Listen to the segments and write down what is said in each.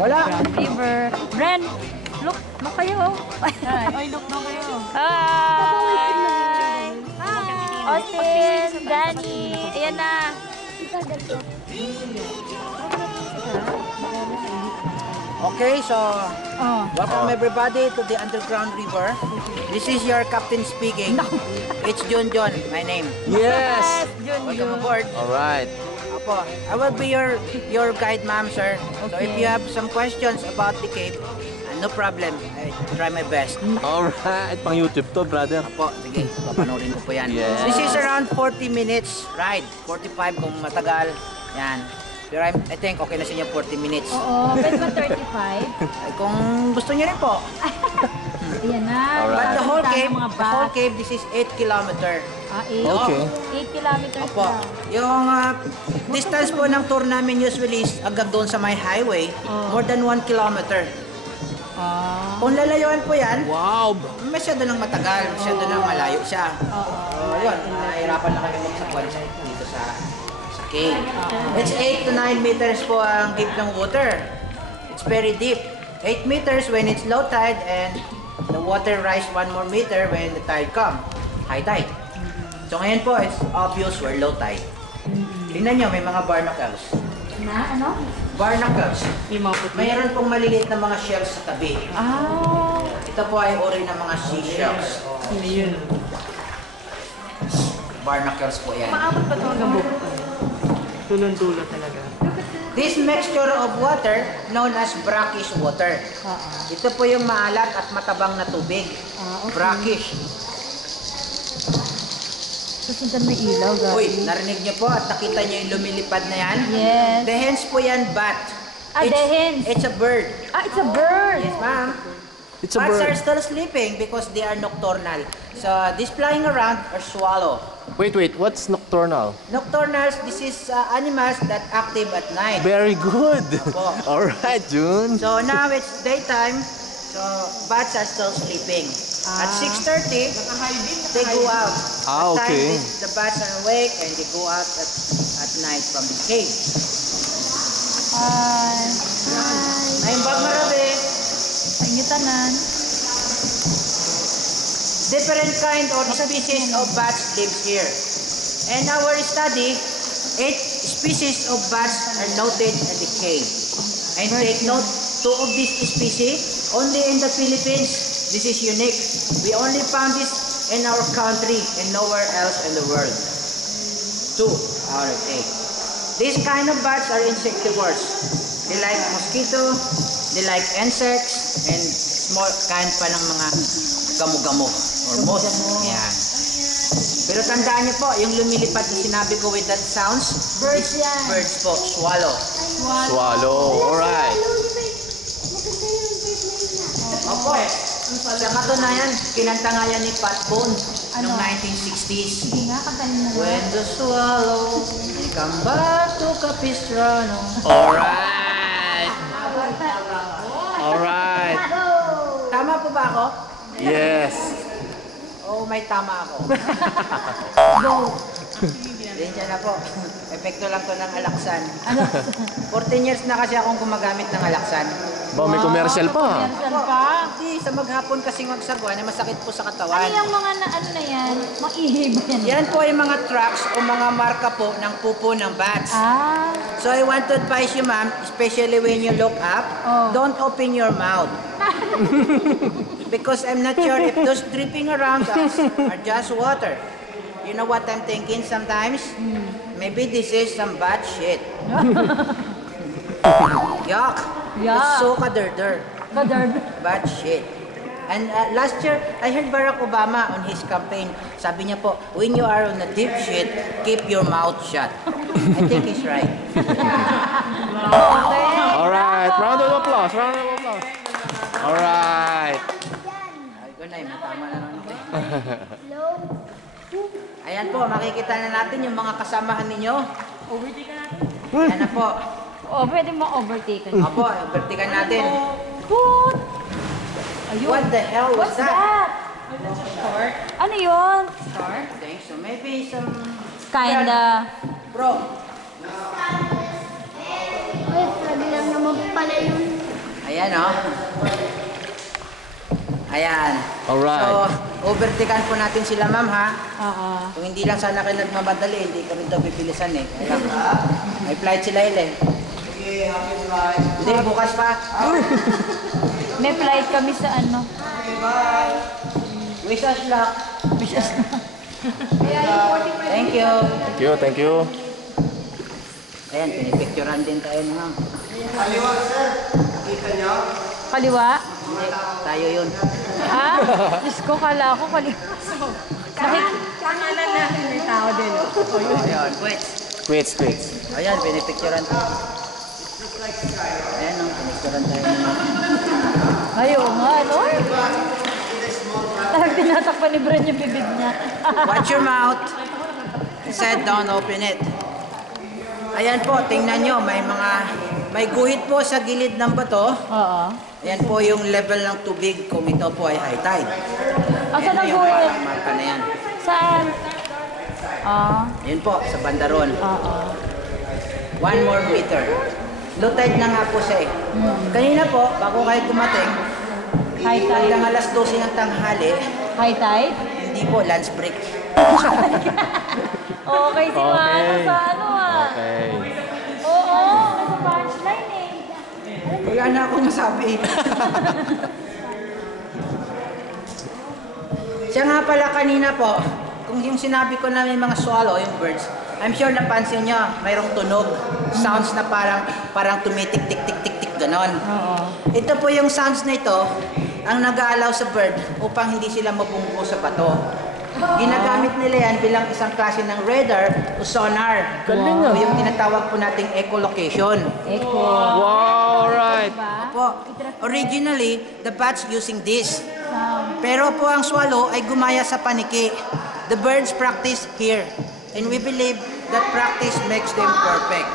Wala. River. Bren, look kayo. Oy, look kayo. Hi! Austin, Danny, ayan na. Okay, so welcome everybody to the Underground River. This is your captain speaking. It's John, my name. Yes. Welcome aboard. All right. Apo, I will be your guide, ma'am, sir. So if you have some questions about the cave, no problem. I try my best. All right. Pang YouTube to, brother. Apo, sige, papanoorin ko po yan. Yes. This is around 40 minutes ride. 45 kung matagal. Yan. Pero I think okay na sa inyo 40 minutes. Oo, bet ba 35? Ay, kung gusto niyo rin po. Ayan na. But the whole Mga cave, this is 8 kilometer. 8? Okay. 8 kilometers Opo. lang. Yung distance po ng tour namin usually is hanggang doon sa may highway, more than 1 kilometer. Kung lalayuan po yan, Wow. masyado nang matagal, masyado nang malayo siya. Yun, nahihirapan na kami magsakwan dito sa cave. It's 8 to 9 meters po ang deep ng water. It's very deep. 8 meters when it's low tide and the water rise 1 more meter when the tide come, high tide. So ngayon po, it's obvious we're low tide. Tingnan nyo, may mga barnacles. Na, ano? Barnacles. Mayroon pong maliliit na mga shells sa tabi. Ito po ay uri ng mga seashells. Barnacles po yan. Maabot pa ito hanggang buko. Tulon-tulon talaga. This mixture of water known as brackish water. Ito po yung maalat at matabang na tubig. Brackish. Kasi dyan may ilaw, guys. Uy, narinig niyo po at nakita niyo yung lumilipad na yan? Yes. The hens po yan, bat. The hens. It's a bird. It's a bird. Yes, ma'am. It's a Bats bird. are still sleeping because they are nocturnal. So, this flying around are swallow. Wait. What's nocturnal? Nocturnals, this is animals that active at night. Very good. Po. All right, June. So, now it's daytime. So, bats are still sleeping. At 6:30, they go out. At Okay. times, the bats are awake and they go out at night from the cave. Hi. Naimbag marabi. Pangitanan. Different kind or species of bats lives here. And our study, 8 species of bats are noted in the cave. And take note, 2 of these species only in the Philippines. This is unique. We only found this in our country and nowhere else in the world. 2 out of 8. These kind of bats are insectivores. They like mosquito, they like insects, and small kind pa ng mga gamo-gamo or moth. Yan. Pero tandaan niyo po, yung lumilipad na sinabi ko with that sounds, Birds yan. birds po, swallow. Swallow. All right. Opo eh. Sa katunayan, kinanta nga yan ni Pat Boone noong 1960s. Sige nga, kantahin mo. When the swallow come back to Capistrano. All right. All right. Tama po ba ako? Yes. Oo, may tama ako. Go. Diyan na po. Epekto lang to ng alaksan. 14 years na kasi akong gumagamit ng alaksan. Ba, may commercial pa. Commercial pa. Hindi, sa maghapon kasing magsagwa na masakit po sa Ano katawan. yung mga ano na yan? Maihib yan. Yan po yung mga tracks o mga marka po ng pupo ng bats. So I want to advise you, ma'am, especially when you look up, don't open your mouth. Because I'm not sure if those dripping around us are just water. You know what I'm thinking sometimes? Maybe this is some bad shit. Yuck. It's so kaderder. Bad shit. And last year, I heard Barack Obama on his campaign. Sabi niya po, when you are on a deep shit, keep your mouth shut. I think he's right. All right. Round of applause. Round of applause. All right. Ay, gunay, may tama na naman ako. Ayan po, makikita na natin yung mga kasamahan ninyo. Overtake ka natin. Ayan na po. Pwede mo overtake. Opo, overtikan natin. Put! What the hell was What's that? that? Ano yun? I think so. Maybe some... Kinda. Bro, Ay, sabi lang naman pala yun. ayan oh. Ayan. Alright. So, overtaken po natin sila ma'am ha. Oo. Kung hindi lang sana kayo nagmamadali, hindi kami daw bibilisan eh. Kaya lang, may flight sila eh. Hindi, bukas pa. May flight kami sa ano. Wish us luck. Thank you. Thank you, thank you. Ayan, pinipicturean din tayo ni ma'am. Kaliwa? Hindi, tayo yun. Ah? Diyos ko, kala ko kaliwa. Kamalan natin may tao din. Ayan, wait. Quits, quits. Ayan, pinipicturean tayo. Ayan o, pinipicturean tayo ni ma'am. Ayaw nga, no? Talagang tinatakpan ni Bren yung bibig niya. Watch your mouth. I said don't open it. Ayan po, tingnan nyo, may guhit po sa gilid ng bato. Oo. Ayan po yung level ng tubig kung ito po ay high tide. Asan Ayan ang yung guhit? marka na yan. Saan? Ah. Ayan po, sa bandaron. Oo. 1 more meter. Low tide na nga po siya eh. Kanina po, bago kayo dumating, High tide. hanggang alas 12 ng tanghali, High tide? hindi po, lunch break. Okay, si Mano Okay. sa ano ah. Okay. Oo, nasa punchline eh. Wala na akong masabi. Siya nga pala kanina po, kung yung sinabi ko na may mga swallow, yung birds, I'm sure napansin nyo, mayroong tunog, sounds na parang tumitik-tik-tik-tik-tik, ganon. Oo. Ito po yung sounds na ito, ang nag-aalaw sa bird upang hindi sila mabunggo sa bato. Ginagamit nila yan bilang isang klase ng radar o sonar. Galing O ah. yung tinatawag po nating echolocation. Echo. Wow, alright. Diba? Po, originally, the bats using this. Sound. Pero po ang swallow ay gumaya sa paniki. The birds practice here. And we believe that practice makes them perfect.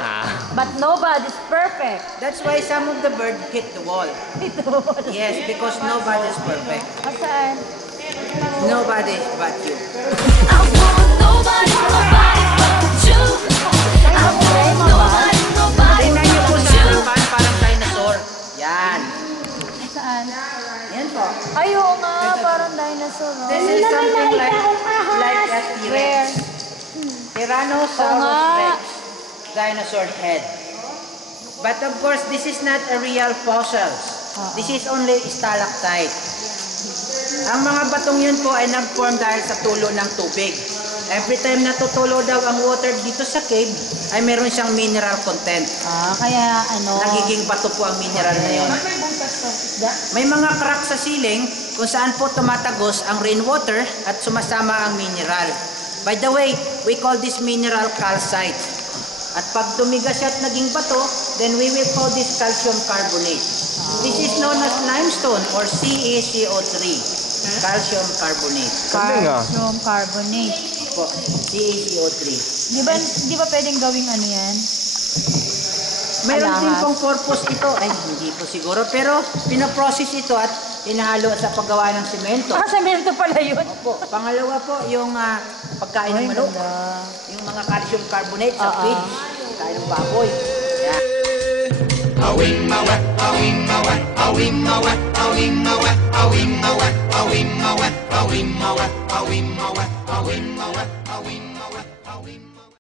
But nobody's perfect. That's why some of the birds hit the wall. Ito. Yes, because nobody's perfect. Saan? Nobody but you. I want nobody, nobody but you. I want nobody, nobody Tingnan niyo po but sa you. harapan, parang dinosaur. Yan. Saan? Yan po. Ay, oo nga, parang dinosaur. Oh. This is something like a Where? T-Rex. Tyrannosaurus Oo nga. Rex. Dinosaur head. But of course, this is not a real fossil. This is only stalactite. Ang mga batong yun po ay nag-form dahil sa tulo ng tubig. Every time natutulo daw ang water dito sa cave, ay meron siyang mineral content. Ah, kaya ano? Nagiging bato po ang mineral na yun. May mga crack sa ceiling kung saan po tumatagos ang rainwater at sumasama ang mineral. By the way, we call this mineral calcite. At pag tumigas siya at naging bato, then we will call this calcium carbonate. This is known as limestone or CaCO3. Calcium carbonate. Galing ah. Calcium carbonate. Po, CaCO3. Di ba pwedeng gawing ano yan? Mayroon din Alahas. pong purpose ito. Ay, hindi po siguro. Pero pinaprocess ito at hinahalo sa paggawa ng simento. Ah, semento pala yun. Opo. Pangalawa po, yung pagkain ng Ay, manok. ganda. Yung mga calcium carbonate sa Oo. feed. Pagkain ng baboy. Yan. Awing mawa, awing mawa, awing mawa, awing mawa, awing mawa, awing mawa, awing mawa, awing mawa, awing mawa, awing